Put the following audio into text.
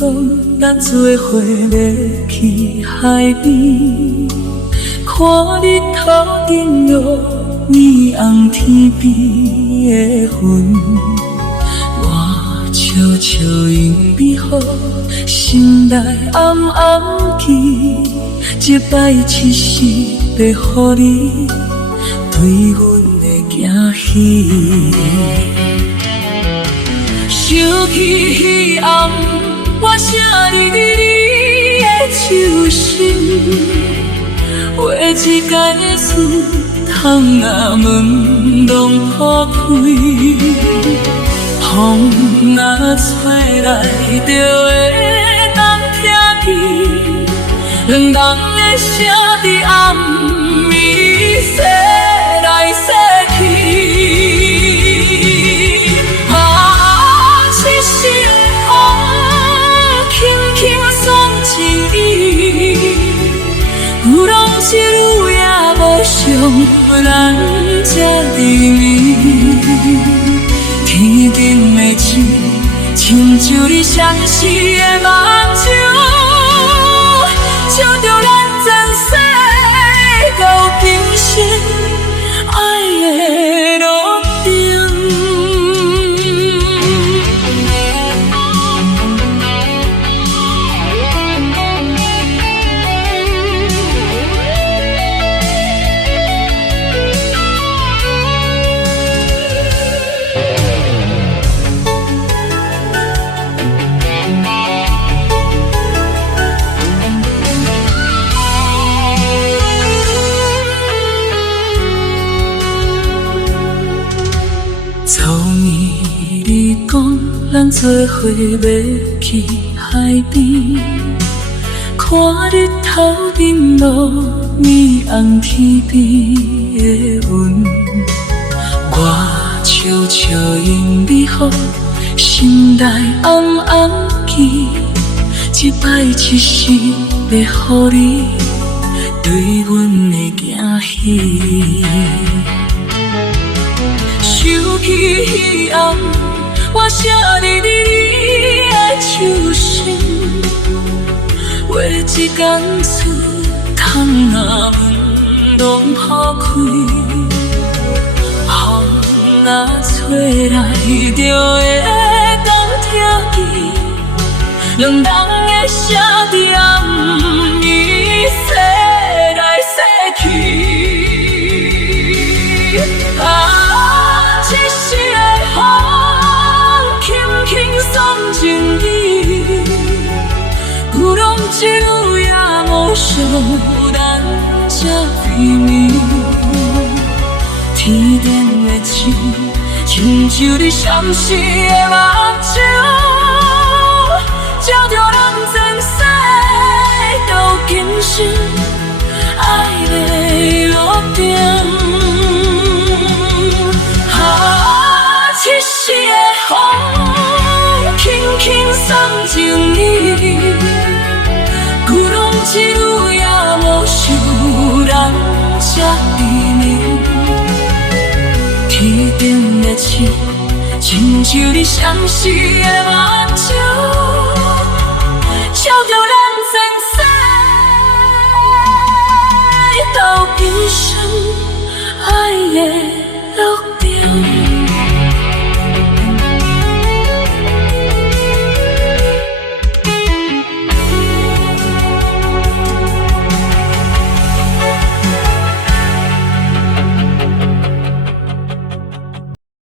讲，咱做伙要去海边，看日头顶落霓虹天边的云，我悄悄用美好，心内暗暗记，这摆一世要予你对阮的惊喜。想起彼暗，我写入你的手心，画一间的厝，窗仔门拢破开，风若吹来就会当听见，两人的声在暗暝说来说去。一时的风轻轻送一意，有拢一路也无想咱这离暝。天顶的星，亲像你相思的目睭，照着咱前世到今生爱的路程。咱做伙要去海边，看日头顶落霓虹天边的云，我悄悄用美好，心内暗暗记，这摆一世要予你对阮的惊喜。想起彼暗，我写入你的手心，画一间厝，窗仔门拢破开，风若吹来就会当听见，两人的声在暗暝说来说去。一时的风轻轻送情意，有拢一路也无想咱这离暝。天顶的星，亲像你相思的目睭，照着咱前世到今生爱的路程。一时的风轻轻送情意，有拢一路也无想咱这离暝。天顶的星，亲像你相思的目睭，照着咱前世到今生爱的